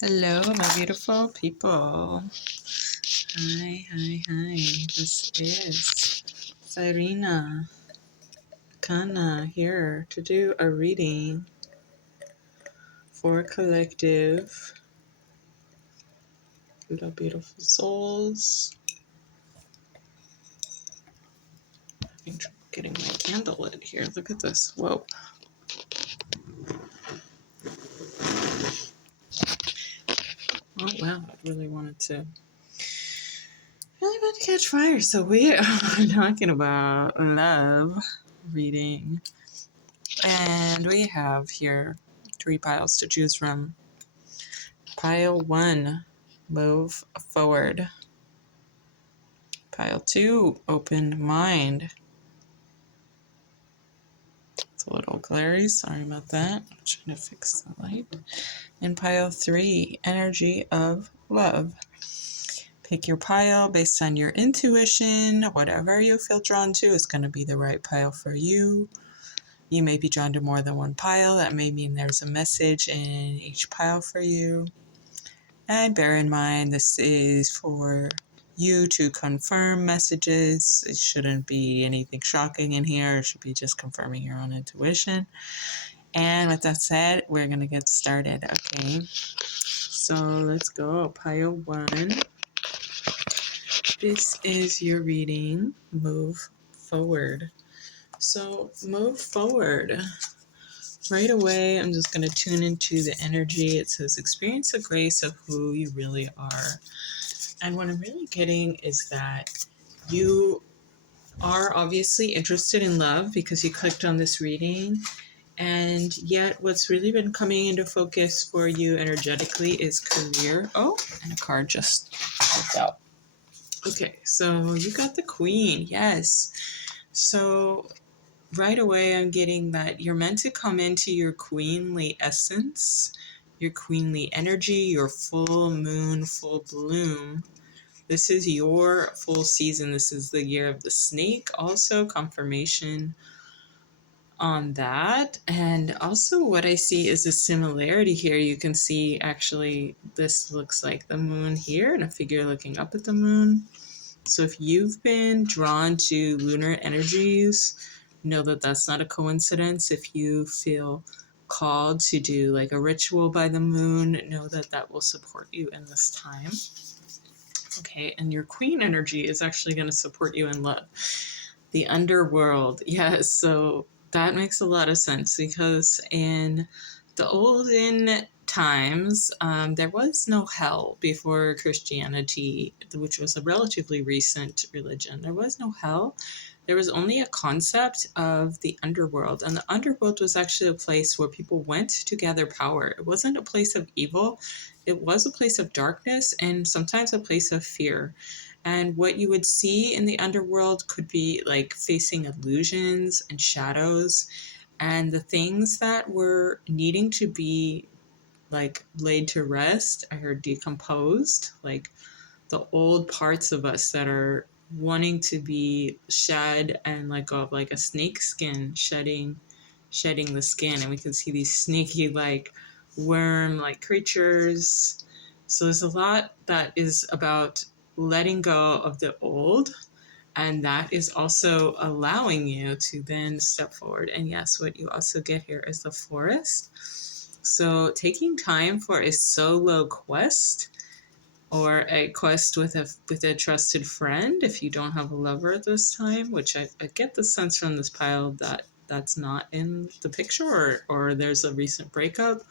Hello, my beautiful people. Hi, hi, hi. This is Cyrena Kana here to do a reading for collective little beautiful souls. Having trouble getting my candle lit here. Look at this. Whoa. Oh wow, I really wanted to catch fire. So we are talking about love reading. And we have here 3 piles to choose from. Pile 1, move forward. Pile 2, open mind. It's a little glary, sorry about that. I'm trying to fix the light. And pile 3, energy of love. Pick your pile based on your intuition. Whatever you feel drawn to is going to be the right pile for you. You may be drawn to more than one pile. That may mean there's a message in each pile for you. And bear in mind, this is for you to confirm messages. It shouldn't be anything shocking in here. It should be just confirming your own intuition. And with that said, we're going to get started, okay? So let's go. Pile 1. This is your reading. Move forward. So move forward. Right away, I'm just going to tune into the energy. It says, experience the grace of who you really are. And what I'm really getting is that you are obviously interested in love because you clicked on this reading. And yet what's really been coming into focus for you energetically is career. Oh, and a card just popped out. Okay, so you got the Queen. Yes. So right away, I'm getting that you're meant to come into your queenly essence, your queenly energy, your full moon, full bloom. This is your full season. This is the year of the snake. Also, confirmation on that. And also, what I see is a similarity here. You can see actually, this looks like the moon here and a figure looking up at the moon. So if you've been drawn to lunar energies, know that that's not a coincidence. If you feel called to do like a ritual by the moon, know that that will support you in this time. Okay, and your queen energy is actually going to support you in love. The underworld, yes, so that makes a lot of sense because in the olden times, there was no hell before Christianity, which was a relatively recent religion. There was no hell. There was only a concept of the underworld. And the underworld was actually a place where people went to gather power. It wasn't a place of evil. It was a place of darkness and sometimes a place of fear. And what you would see in the underworld could be like facing illusions and shadows and the things that were needing to be like laid to rest. I heard decomposed, like the old parts of us that are wanting to be shed and let go of, like a snake skin shedding the skin. And we can see these sneaky like worm like creatures. So there's a lot that is about letting go of the old, and that is also allowing you to then step forward. And yes, what you also get here is the forest. So taking time for a solo quest or a quest with a trusted friend if you don't have a lover at this time, which I get the sense from this pile that that's not in the picture, or there's a recent breakup,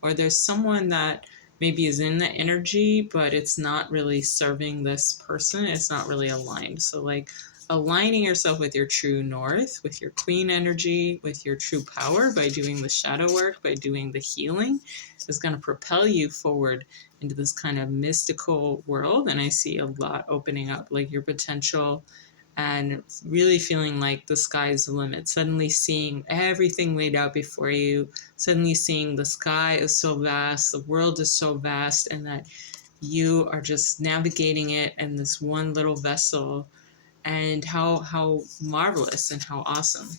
or there's someone that maybe is in the energy, but it's not really serving this person. It's not really aligned. So like aligning yourself with your true north, with your queen energy, with your true power by doing the shadow work, by doing the healing is going to propel you forward into this kind of mystical world. And I see a lot opening up, like your potential and really feeling like the sky's the limit, suddenly seeing everything laid out before you, suddenly seeing the sky is so vast, the world is so vast, and that you are just navigating it in this one little vessel, and how marvelous and how awesome.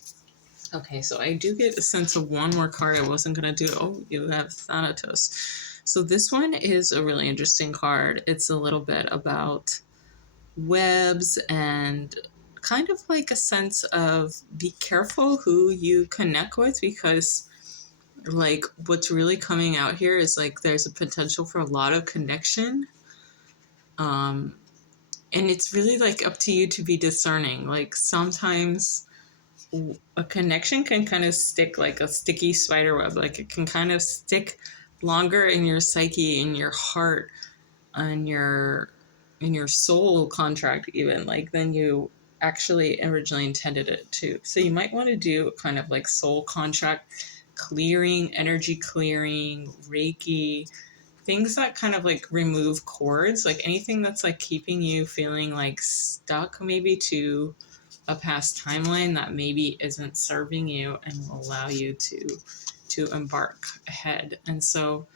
Okay, so I do get a sense of one more card. I wasn't going to do. Oh, you have Thanatos. So this one is a really interesting card. It's a little bit about webs and kind of like a sense of be careful who you connect with, because like what's really coming out here is like there's a potential for a lot of connection. Um, and it's really like up to you to be discerning. Like sometimes a connection can kind of stick like a sticky spider web. Like it can kind of stick longer in your psyche, in your heart, on your in your soul contract even like than you actually originally intended it to. So you might want to do kind of like soul contract clearing, energy clearing, Reiki, things that kind of like remove cords, like anything that's like keeping you feeling like stuck maybe to a past timeline that maybe isn't serving you and will allow you to embark ahead. And so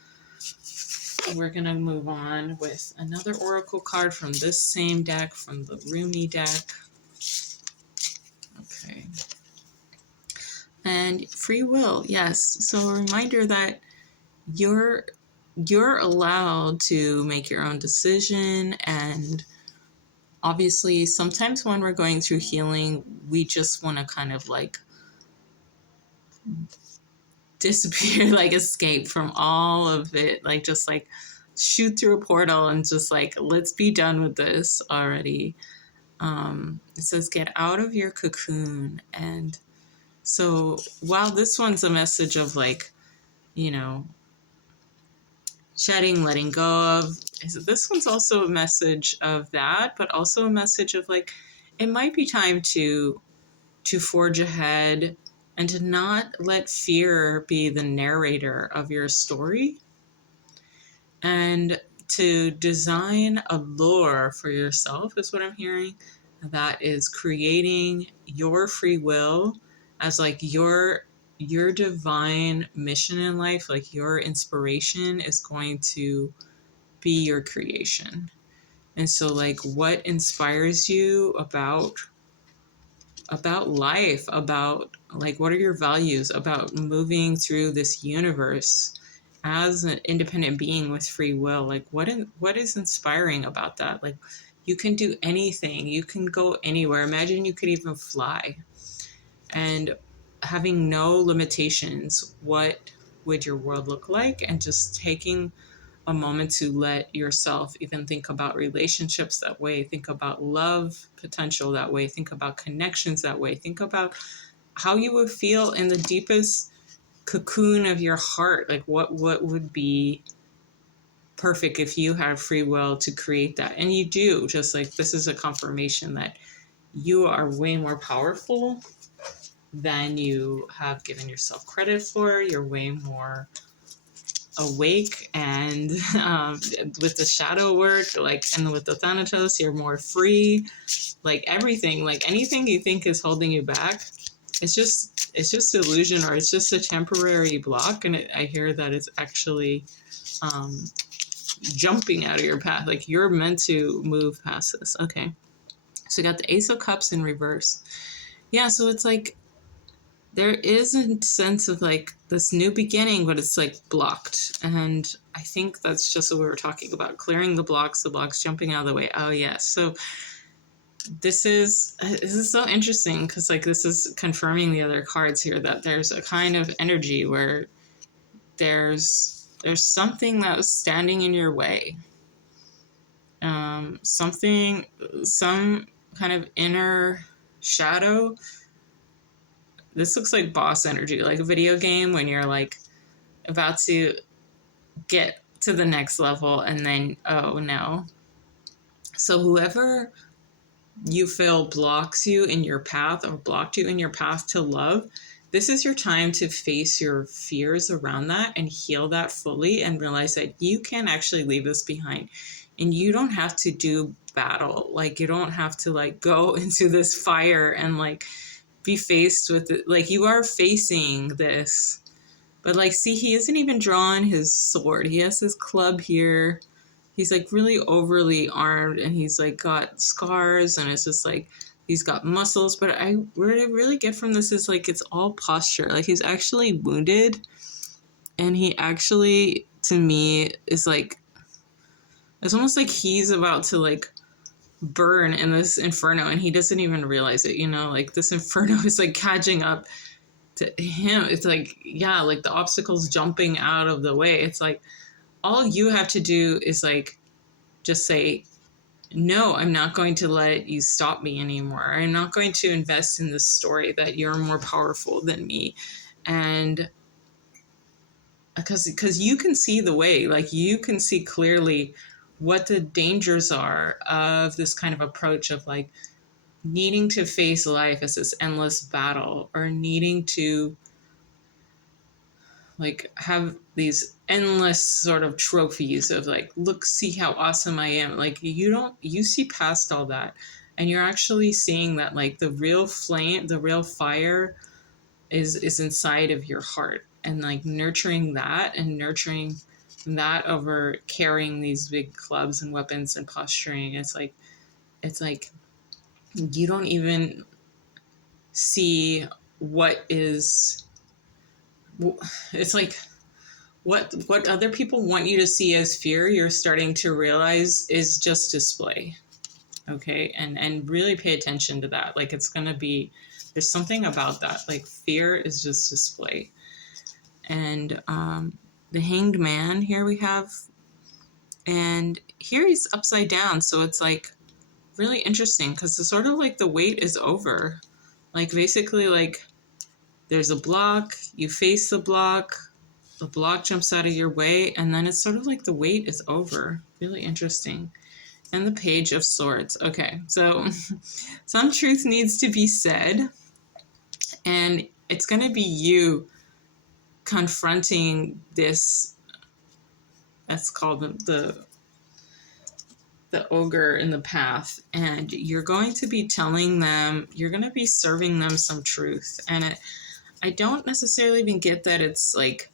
we're going to move on with another oracle card from this same deck, from the Rumi deck. Okay. And free will, yes. So a reminder that you're allowed to make your own decision. And obviously sometimes when we're going through healing, we just want to kind of like disappear, like escape from all of it, like just like shoot through a portal and just like let's be done with this already. It says get out of your cocoon. And so while this one's a message of like, you know, shedding, letting go of, this one's also a message of that, but also a message of like it might be time to forge ahead and to not let fear be the narrator of your story, and to design a lore for yourself is what I'm hearing, that is creating your free will as like your divine mission in life. Like your inspiration is going to be your creation. And so like what inspires you about life, about like what are your values about moving through this universe as an independent being with free will? Like what is inspiring about that? Like you can do anything, you can go anywhere. Imagine you could even fly, and having no limitations. What would your world look like? And just taking a moment to let yourself even think about relationships that way, think about love potential that way, think about connections that way, think about how you would feel in the deepest cocoon of your heart. Like what would be perfect if you had free will to create that. And you do. Just like this is a confirmation that you are way more powerful than you have given yourself credit for. You're way more awake, and with the shadow work, like, and with the Thanatos, you're more free. Like everything, like anything you think is holding you back, it's just illusion, or it's just a temporary block. And I hear that it's actually um, jumping out of your path. Like you're meant to move past this. Okay, so you got the Ace of Cups in reverse. Yeah, so it's like there is a sense of like this new beginning, but it's like blocked. And I think that's just what we were talking about, clearing the blocks jumping out of the way. Oh yes. So this is so interesting, because like this is confirming the other cards here, that there's a kind of energy where there's something that was standing in your way. Some kind of inner shadow. This looks like boss energy, like a video game when you're like about to get to the next level and then, oh no. So whoever you feel blocks you in your path, or blocked you in your path to love, this is your time to face your fears around that and heal that fully, and realize that you can actually leave this behind. And you don't have to do battle. Like you don't have to like go into this fire and like be faced with it. Like you are facing this, but like, see, he isn't even drawn his sword. He has his club here. He's like really overly armed, and he's like got scars, and it's just like he's got muscles. But what I really get from this is like it's all posture. Like he's actually wounded, and he actually to me is like, it's almost like he's about to like burn in this inferno and he doesn't even realize it, you know, like this inferno is like catching up to him. It's like, yeah, like the obstacles jumping out of the way. It's like all you have to do is like just say, no, I'm not going to let you stop me anymore. I'm not going to invest in this story that you're more powerful than me. And because you can see the way, like you can see clearly what the dangers are of this kind of approach of like needing to face life as this endless battle, or needing to like have these endless sort of trophies of like, look, see how awesome I am. Like you see past all that, and you're actually seeing that like the real flame, the real fire is inside of your heart, and like nurturing that and nurturing that over carrying these big clubs and weapons and posturing. It's like you don't even see what is, it's like what other people want you to see as fear, you're starting to realize is just display. Okay, and really pay attention to that. Like it's gonna be, there's something about that, like fear is just display. And the Hanged Man here we have, and here he's upside down, so it's like really interesting because it's sort of like the wait is over. Like basically like there's a block, you face the block jumps out of your way, and then it's sort of like the wait is over. Really interesting. And the Page of Swords. Okay, so some truth needs to be said, and it's going to be you confronting this, that's called the ogre in the path, and you're going to be telling them, you're going to be serving them some truth. And I don't necessarily even get that it's like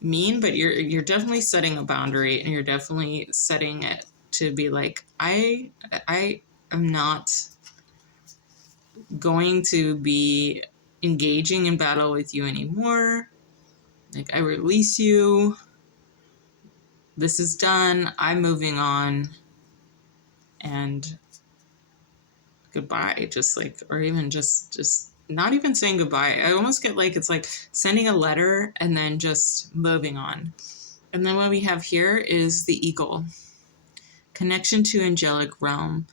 mean, but you're definitely setting a boundary, and you're definitely setting it to be like, I am not going to be engaging in battle with you anymore. Like I release you. This is done. I'm moving on. And goodbye. Just like, or even just not even saying goodbye. I almost get like it's like sending a letter and then just moving on. And then what we have here is the eagle. Connection to angelic realm.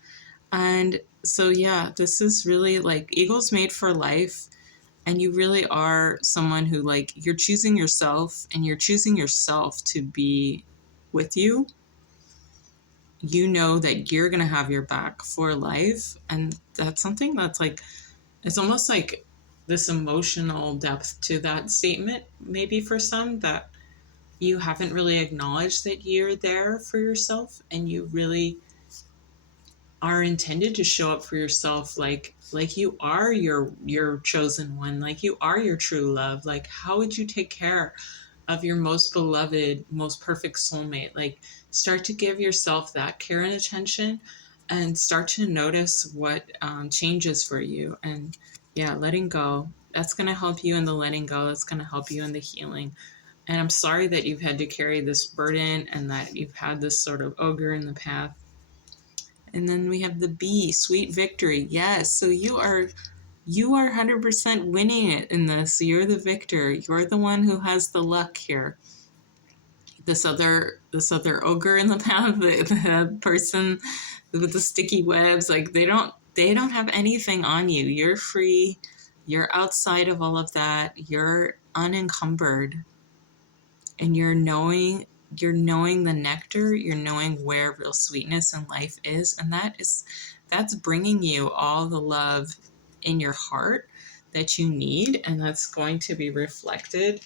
And so yeah, this is really like eagles made for life. And you really are someone who like, you're choosing yourself, and you're choosing yourself to be with you. You know that you're going to have your back for life. And that's something that's like, it's almost like this emotional depth to that statement, maybe for some, that you haven't really acknowledged that you're there for yourself, and you really are intended to show up for yourself like you are your chosen one, like you are your true love. Like how would you take care of your most beloved, most perfect soulmate? Like start to give yourself that care and attention, and start to notice what changes for you. And yeah, letting go, that's going to help you in the letting go, that's going to help you in the healing. And I'm sorry that you've had to carry this burden, and that you've had this sort of ogre in the path. And then we have the bee, sweet victory. Yes, so you are 100% winning it in this. You're the victor. You're the one who has the luck here. This other ogre in the path, the person with the sticky webs, like they don't have anything on you. You're free. You're outside of all of that. You're unencumbered. And you're knowing the nectar, you're knowing where real sweetness in life is, and that's bringing you all the love in your heart that you need, and that's going to be reflected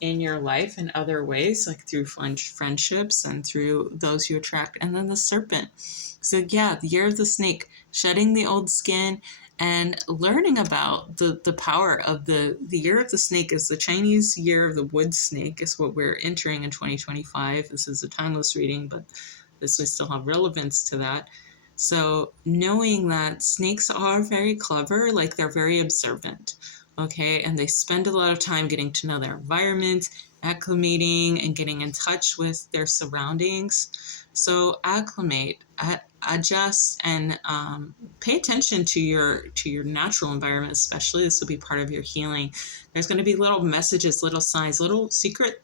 in your life in other ways, like through friendships and through those you attract. And then the serpent. So yeah, the year of the snake, shedding the old skin and learning about the power of the year of the snake. Is the Chinese year of the wood snake, is what we're entering in 2025. This is a timeless reading, but this will still have relevance to that. So knowing that snakes are very clever, like they're very observant. okay? And they spend a lot of time getting to know their environment, acclimating, and getting in touch with their surroundings. So acclimate, adjust, and pay attention to your natural environment. Especially, this will be part of your healing. There's going to be little messages, little signs, little secret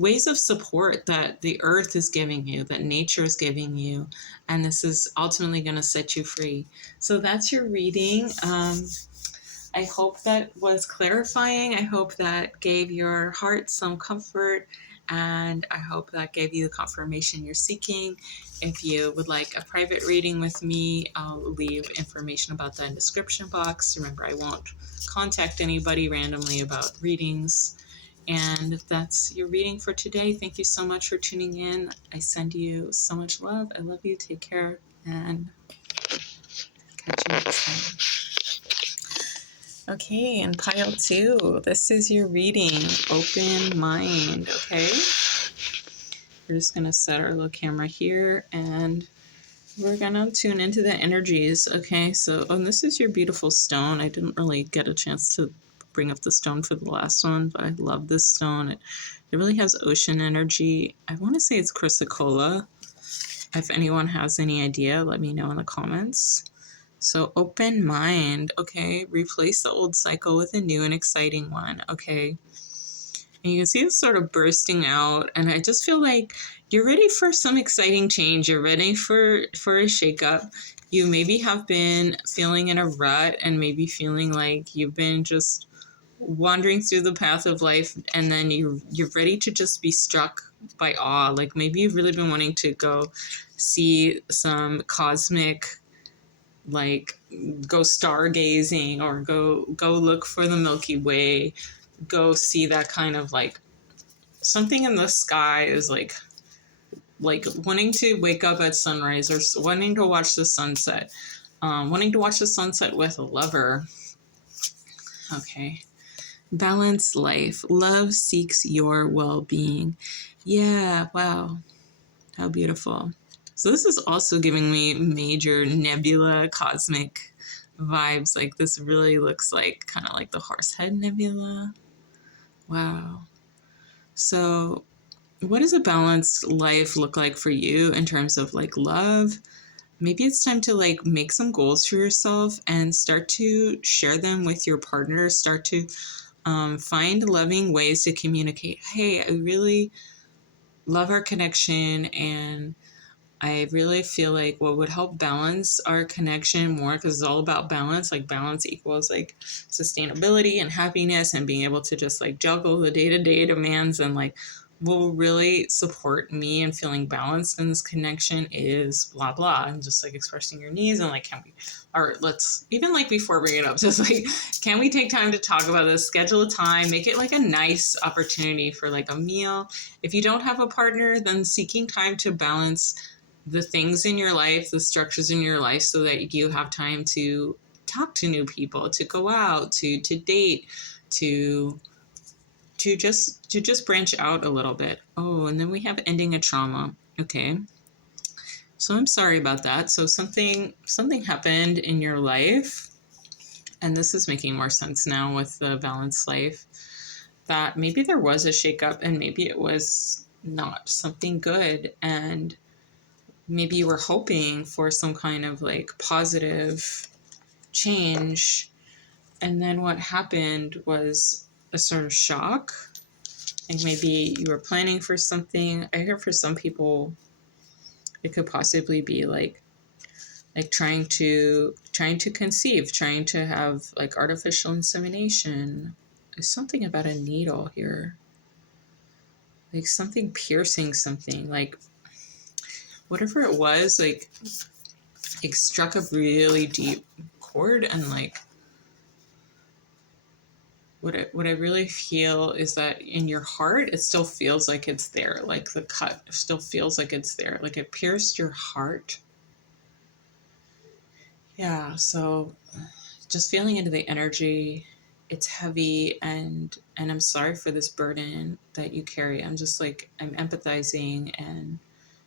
ways of support that the earth is giving you, that nature is giving you, and this is ultimately going to set you free. So that's your reading. I hope that was clarifying. I hope that gave your heart some comfort, and I hope that gave you the confirmation you're seeking. If you would like a private reading with me, I'll leave information about that in the description box. Remember, I won't contact anybody randomly about readings. And that's your reading for today. Thank you so much for tuning in. I send you so much love. I love you. Take care, and catch you next time. Okay, and pile 2, this is your reading, open mind, okay? We're just going to set our little camera here, and we're going to tune into the energies, okay? So, this is your beautiful stone. I didn't really get a chance to bring up the stone for the last one, but I love this stone. It really has ocean energy. I want to say it's chrysocolla. If anyone has any idea, let me know in the comments. So open mind, okay? Replace the old cycle with a new and exciting one, okay? And you can see it's sort of bursting out, and I just feel like you're ready for some exciting change. You're ready for a shakeup. You maybe have been feeling in a rut and maybe feeling like you've been just wandering through the path of life, and then you're ready to just be struck by awe. Like maybe you've really been wanting to go see some cosmic, like go stargazing, or go look for the Milky Way, go see that kind of like something in the sky is like wanting to wake up at sunrise, or wanting to watch the sunset, wanting to watch the sunset with a lover. Okay. Balance life. Love seeks your well-being. Yeah, wow. How beautiful. So this is also giving me major nebula cosmic vibes. Like this really looks like kind of like the Horsehead Nebula. Wow. So what does a balanced life look like for you in terms of like love? Maybe it's time to like make some goals for yourself and start to share them with your partner. Start to find loving ways to communicate. Hey, I really love our connection, and I really feel like what would help balance our connection more, because it's all about balance, like balance equals like sustainability and happiness and being able to just like juggle the day-to-day demands, and like what will really support me and feeling balanced in this connection is blah blah, and just like expressing your needs, and like, can we, or let's even like before bringing it up, just like, can we take time to talk about this, schedule a time, make it like a nice opportunity for like a meal. If you don't have a partner, then seeking time to balance the things in your life, the structures in your life, so that you have time to talk to new people, to go out, to date, to just branch out a little bit. Oh, and then we have ending a trauma. Okay. So I'm sorry about that. So something happened in your life, and this is making more sense now with the balanced life, that maybe there was a shakeup, and maybe it was not something good, and maybe you were hoping for some kind of like positive change, and then what happened was a sort of shock. And maybe you were planning for something. I hear for some people it could possibly be like trying to conceive, trying to have like artificial insemination. There's something about a needle here, like something piercing, something like whatever it was, like it struck a really deep chord, and like what I really feel is that in your heart it still feels like it's there, like the cut still feels like it's there, like it pierced your heart. Yeah, so just feeling into the energy, it's heavy, and I'm sorry for this burden that you carry. I'm just like, I'm empathizing and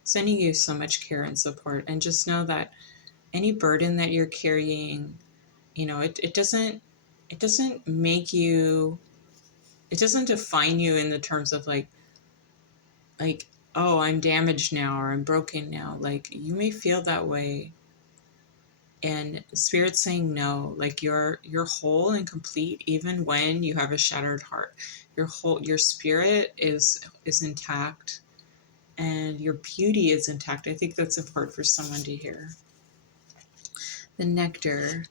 sending you so much care and support, and just know that any burden that you're carrying, it doesn't it doesn't make you, it doesn't define you in the terms of like, oh, I'm damaged now or I'm broken now. Like, you may feel that way, and spirit's saying no. Like, you're whole and complete even when you have a shattered heart. Your spirit is intact, and your beauty is intact. I think that's important for someone to hear. The nectar.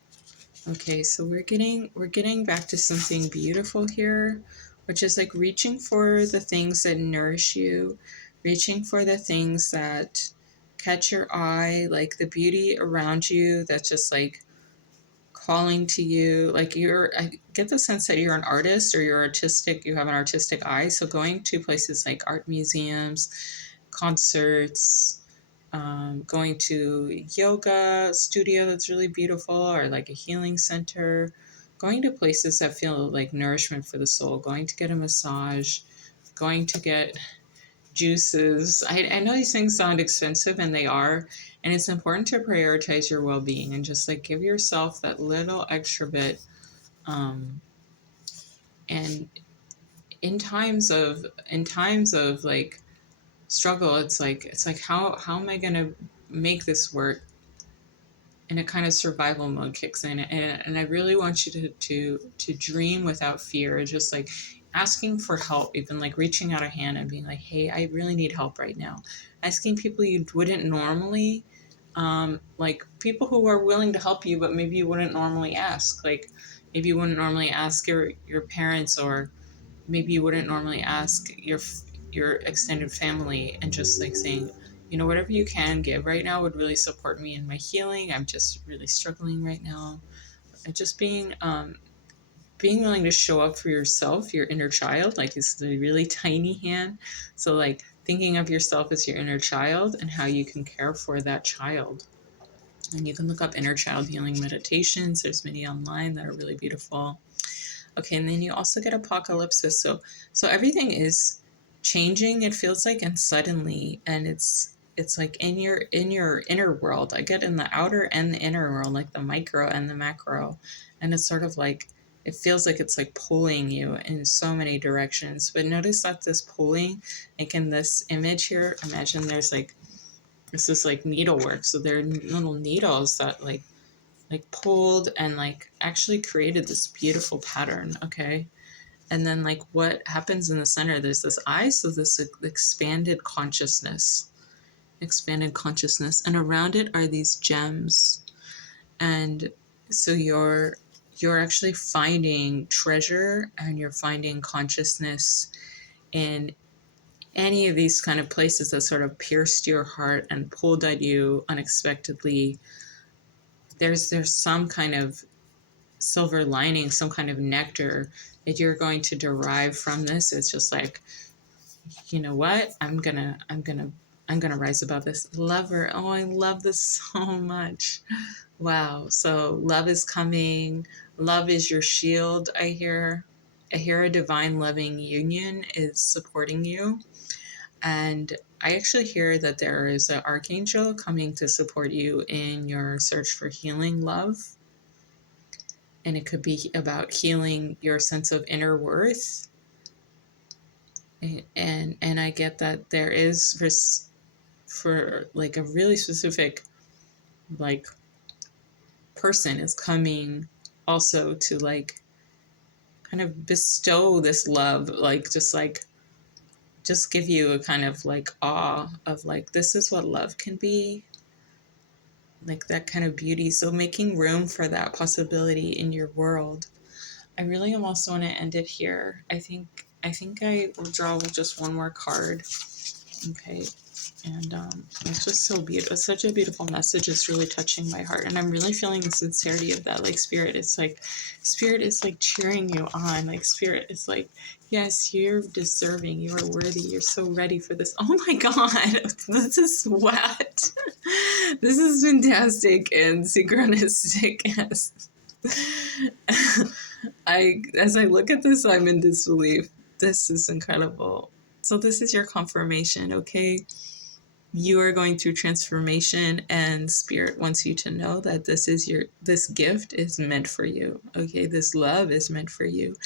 Okay, so we're getting back to something beautiful here, which is like reaching for the things that nourish you, reaching for the things that catch your eye, like the beauty around you that's just like calling to you. Like, I get the sense that you're an artist, or you're artistic, you have an artistic eye. So going to places like art museums, concerts, going to yoga studio that's really beautiful, or like a healing center, going to places that feel like nourishment for the soul, going to get a massage, going to get juices. I know these things sound expensive, and they are, and it's important to prioritize your well-being and just like give yourself that little extra bit. Um, and in times of like struggle, it's like how am I gonna make this work? And a kind of survival mode kicks in, and I really want you to dream without fear, just like asking for help, even like reaching out a hand and being like, hey, I really need help right now. Asking people you wouldn't normally, like people who are willing to help you, but maybe you wouldn't normally ask. Like, maybe you wouldn't normally ask your parents, or maybe you wouldn't normally ask your extended family, and just like saying, whatever you can give right now would really support me in my healing. I'm just really struggling right now. And just being willing to show up for yourself, your inner child. Like, this is a really tiny hand. So like thinking of yourself as your inner child and how you can care for that child. And you can look up inner child healing meditations. There's many online that are really beautiful. Okay, and then you also get apocalypsis. So everything is changing, it feels like, and suddenly, and it's like in your inner world. I get in the outer and the inner world, like the micro and the macro. And it's sort of like, it feels like it's like pulling you in so many directions. But notice that this pulling, like in this image here, imagine there's like, this is like needlework. So there are little needles that like pulled and like actually created this beautiful pattern. Okay, and then like what happens in the center, there's this eye, so this expanded consciousness, and around it are these gems. And so you're actually finding treasure, and you're finding consciousness in any of these kind of places that sort of pierced your heart and pulled at you unexpectedly. There's some kind of silver lining, some kind of nectar that you're going to derive from this. It's just like, you know what? I'm gonna rise above this. Lover. Oh, I love this so much. Wow. So love is coming. Love is your shield. I hear a divine loving union is supporting you. And I actually hear that there is an archangel coming to support you in your search for healing love. And it could be about healing your sense of inner worth. And I get that there is risk for like a really specific like person is coming also to like kind of bestow this love, just give you a kind of like awe of like, this is what love can be, like that kind of beauty. So making room for that possibility in your world. I really almost want to end it here. I think I will draw just one more card. Okay. And it's just so beautiful. It's such a beautiful message. It's really touching my heart. And I'm really feeling the sincerity of that. Like spirit is like cheering you on. Like spirit is like, yes, you're deserving. You are worthy. You're so ready for this. Oh my God. This is what? This is fantastic and synchronistic. Yes. As I look at this, I'm in disbelief. This is incredible. So this is your confirmation, okay? you are going through transformation, and spirit wants you to know that this gift is meant for you. Okay, this love is meant for you.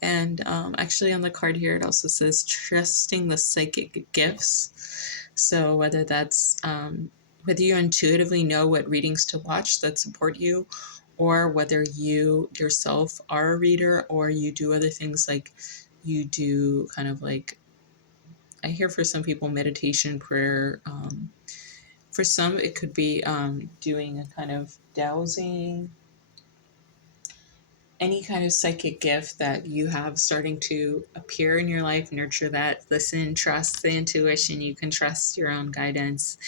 And actually on the card here, it also says trusting the psychic gifts. So whether you intuitively know what readings to watch that support you, or whether you yourself are a reader, or you do other things, like you do kind of like, I hear for some people meditation, prayer. For some, it could be doing a kind of dowsing, any kind of psychic gift that you have starting to appear in your life. Nurture that. Listen, trust the intuition. You can trust your own guidance,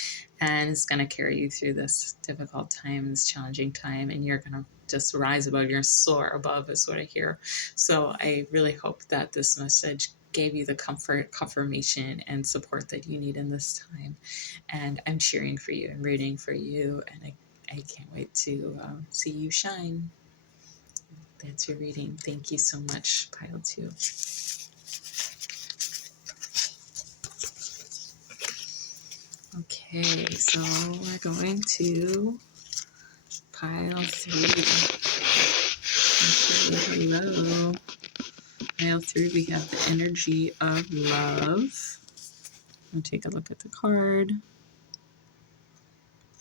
and it's going to carry you through this difficult time, this challenging time, and you're going to just rise above, your soar above, is what I hear. So I really hope that this message gave you the comfort, confirmation, and support that you need in this time. And I'm cheering for you and rooting for you, and I can't wait to see you shine. That's your reading. Thank you so much, Pile 2. Okay, so we're going to Pile 3. Okay, hello. Pile 3, we have the energy of love. We'll take a look at the card.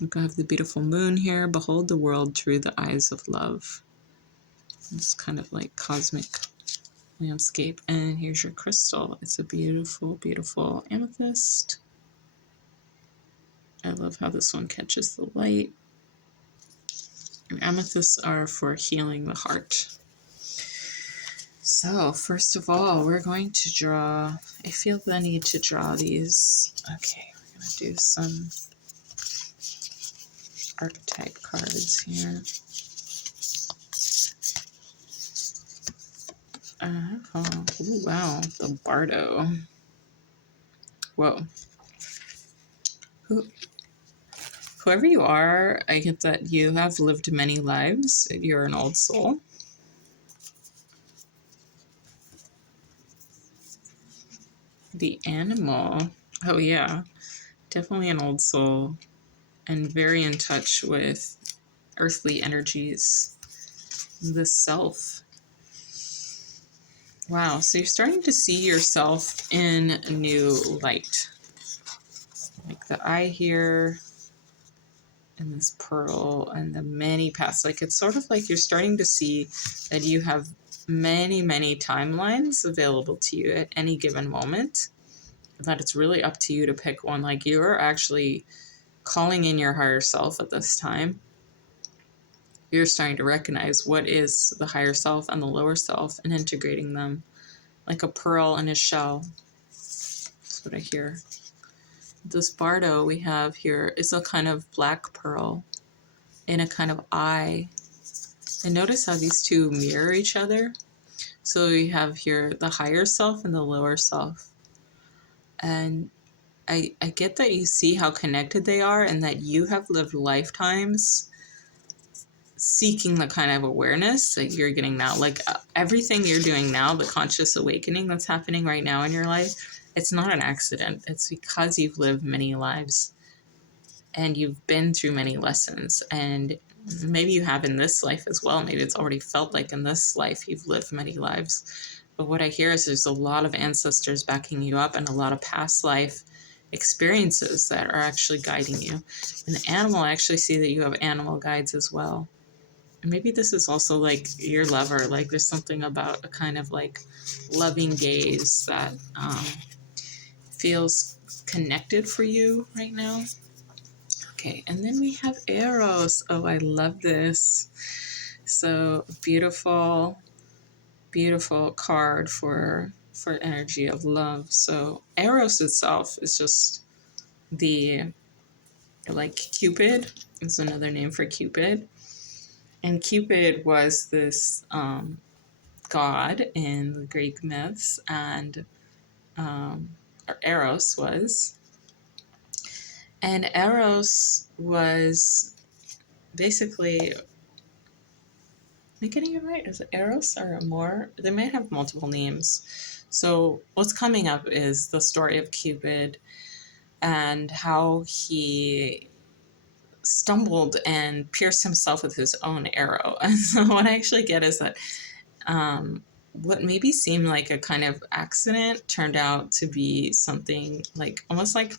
We have the beautiful moon here. Behold the world through the eyes of love. It's kind of like cosmic landscape. And here's your crystal. It's a beautiful, beautiful amethyst. I love how this one catches the light. And amethysts are for healing the heart. So, first of all, we're going to draw, I feel the need to draw these. Okay, we're going to do some archetype cards here. Ooh, wow, the Bardo. Whoa. Whoever you are, I get that you have lived many lives. You're an old soul. The Animal. Oh, yeah. Definitely an old soul. And very in touch with earthly energies. The Self. Wow, so you're starting to see yourself in a new light. Like the eye here, and this pearl, and the many paths. Like it's sort of like you're starting to see that you have many, many timelines available to you at any given moment. That it's really up to you to pick one. Like you're actually calling in your higher self at this time. You're starting to recognize what is the higher self and the lower self and integrating them like a pearl in a shell. That's what I hear. This Bardo we have here is a kind of black pearl in a kind of eye. And notice how these two mirror each other. So we have here the higher self and the lower self. And I get that you see how connected they are, and that you have lived lifetimes seeking the kind of awareness that you're getting now. Like everything you're doing now, the conscious awakening that's happening right now in your life, it's not an accident. It's because you've lived many lives and you've been through many lessons. And maybe you have in this life as well. Maybe it's already felt like in this life you've lived many lives. But what I hear is there's a lot of ancestors backing you up, and a lot of past life experiences that are actually guiding you. And the animal, I actually see that you have animal guides as well. And maybe this is also like your lover. Like there's something about a kind of like loving gaze that feels connected for you right now. Okay, and then we have Eros. Oh, I love this. So beautiful, beautiful card for energy of love. So Eros itself is just the, like Cupid. It's another name for Cupid. And Cupid was this god in the Greek myths, and or Eros was. And Eros was basically, am I getting it right? Is it Eros or Amor? They might have multiple names. So what's coming up is the story of Cupid and how he stumbled and pierced himself with his own arrow. And so what I actually get is that what maybe seemed like a kind of accident turned out to be something like almost like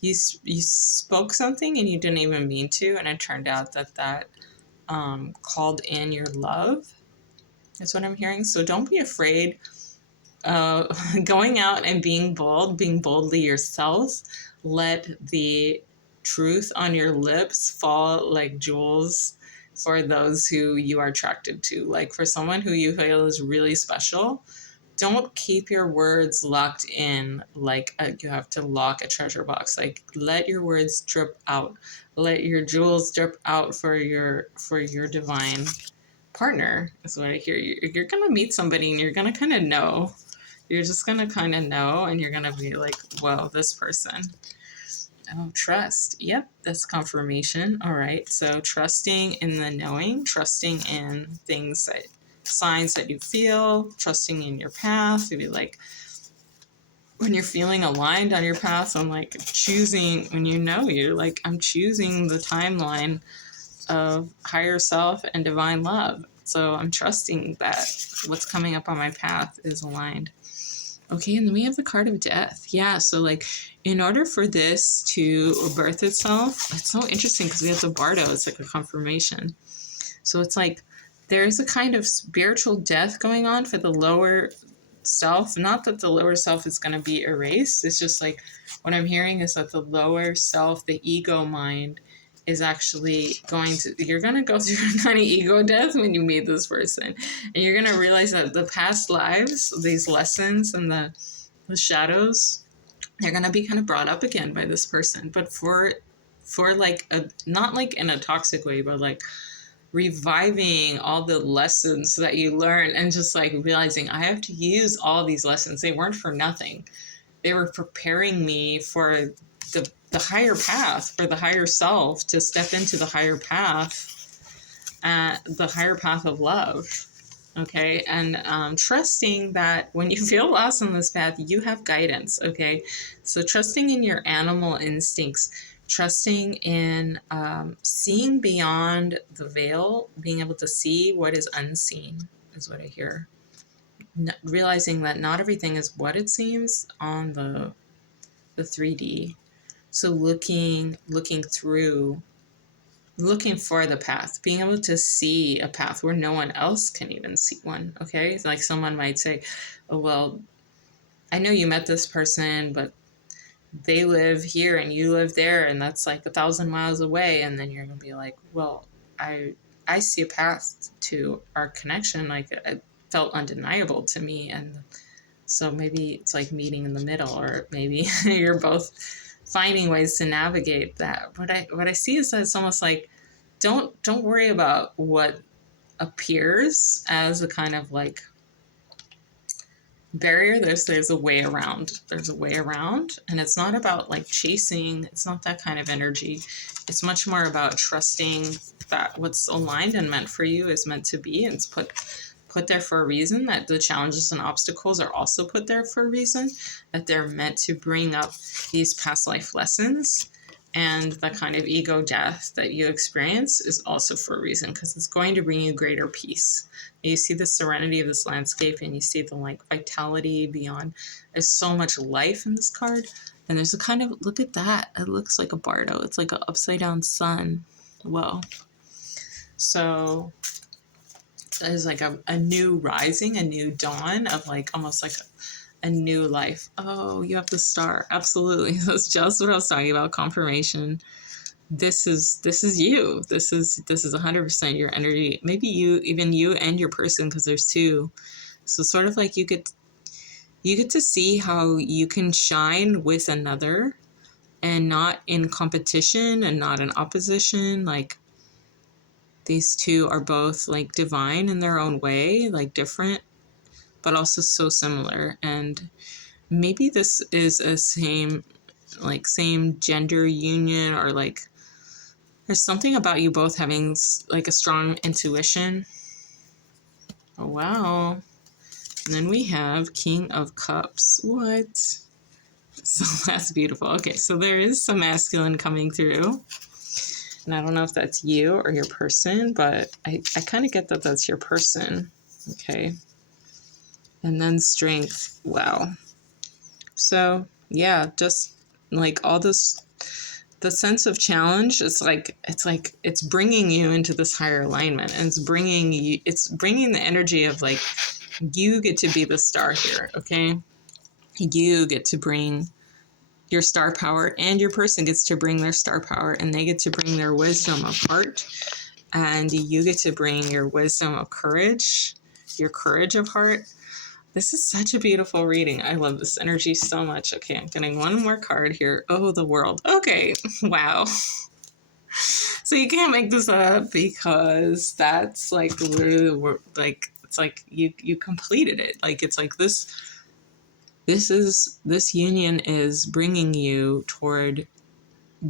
you spoke something and you didn't even mean to, and it turned out that called in your love. That's what I'm hearing. So don't be afraid going out and being bold, being boldly yourself. Let the truth on your lips fall like jewels for those who you are attracted to. Like for someone who you feel is really special, don't keep your words locked in like you have to lock a treasure box. Like let your words drip out. Let your jewels drip out for your divine partner is what I hear. You're gonna meet somebody and you're gonna kind of know. You're just gonna kind of know, and you're gonna be like, "Whoa, this person." Oh, trust. Yep, that's confirmation. All right. So trusting in the knowing, trusting in things that signs that you feel, trusting in your path. You'd be like, when you're feeling aligned on your path, I'm like choosing. When you know you're like, I'm choosing the timeline of higher self and divine love. So I'm trusting that what's coming up on my path is aligned. Okay, and then we have the card of death. Yeah, so like in order for this to birth itself, it's so interesting because we have the bardo, it's like a confirmation. So it's like there's a kind of spiritual death going on for the lower self. Not that the lower self is going to be erased. It's just like what I'm hearing is that the lower self, the ego mind, is actually you're going to go through a kind of ego death when you meet this person. And you're going to realize that the past lives, these lessons and the shadows, they're going to be kind of brought up again by this person. But for like not like in a toxic way, but like reviving all the lessons that you learned and just like realizing I have to use all these lessons. They weren't for nothing. They were preparing me for the higher path, for the higher self, to step into the higher path, the higher path of love. Okay, and trusting that when you feel lost on this path, you have guidance. Okay, so trusting in your animal instincts, trusting in seeing beyond the veil, being able to see what is unseen is what I hear. Realizing that not everything is what it seems on the 3D. So looking through, looking for the path, being able to see a path where no one else can even see one. Okay, like someone might say, oh well, I know you met this person, but they live here and you live there, and that's like 1,000 miles away. And then you're gonna be like, well, I see a path to our connection, like it felt undeniable to me. And so maybe it's like meeting in the middle, or maybe you're both finding ways to navigate that. What I see is that it's almost like don't worry about what appears as a kind of like barrier. There's a way around. There's a way around, and it's not about like chasing. It's not that kind of energy. It's much more about trusting that what's aligned and meant for you is meant to be, and it's put there for a reason, that the challenges and obstacles are also put there for a reason, that they're meant to bring up these past life lessons, and the kind of ego death that you experience is also for a reason, because it's going to bring you greater peace. You see the serenity of this landscape, and you see the like vitality beyond. There's so much life in this card, and there's a kind of, look at that, it looks like a bardo. It's like an upside down sun. Whoa. So there's like a new rising, a new dawn of like almost like a new life. Oh, you have the star. Absolutely. That's just what I was talking about. Confirmation. This is you. This is 100% your energy. Maybe even you and your person, because there's two. So sort of like you get to see how you can shine with another, and not in competition and not in opposition. Like these two are both like divine in their own way, like different, but also so similar. And maybe this is a same gender union, or like there's something about you both having like a strong intuition. Oh wow. And then we have King of Cups. What? So that's beautiful. Okay, so there is some masculine coming through. And I don't know if that's you or your person, but I kind of get that that's your person. Okay. And then strength. Wow. So, yeah, just like all this, the sense of challenge, it's bringing you into this higher alignment, and it's bringing the energy of like, you get to be the star here. Okay. You get to bring your star power, and your person gets to bring their star power, and they get to bring their wisdom of heart, and you get to bring your wisdom of courage, your courage of heart. This is such a beautiful reading. I love this energy so much. Okay, I'm getting one more card here. Oh, the world. Okay, wow. So you can't make this up, because that's like literally, like, it's like you completed it. Like, it's like this union is bringing you toward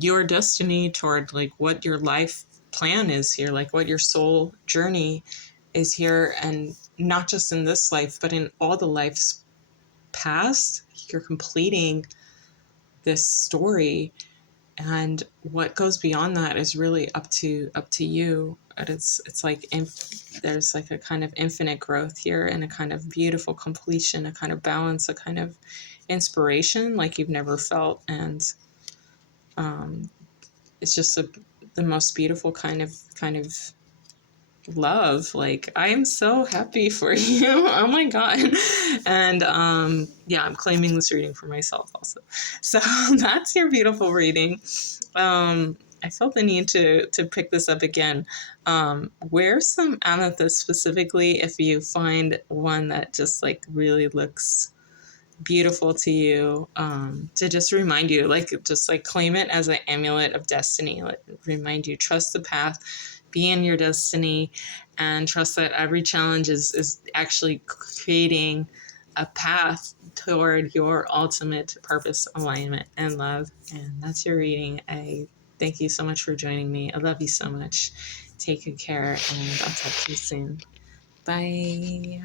your destiny, toward like what your life plan is here, like what your soul journey is here, and not just in this life, but in all the lives past. You're completing this story, and what goes beyond that is really up to you. And it's like there's like a kind of infinite growth here, and a kind of beautiful completion, a kind of balance, a kind of inspiration like you've never felt. And um, it's just the most beautiful kind of love. Like, I am so happy for you. Oh my god. And yeah, I'm claiming this reading for myself also. So that's your beautiful reading. I felt the need to pick this up again. Wear some amethyst specifically if you find one that just like really looks beautiful to you, to just remind you, like, just like claim it as an amulet of destiny. Like, remind you, trust the path, be in your destiny, and trust that every challenge is actually creating a path toward your ultimate purpose, alignment, and love. And that's your reading. I thank you so much for joining me. I love you so much. Take good care, and I'll talk to you soon. Bye.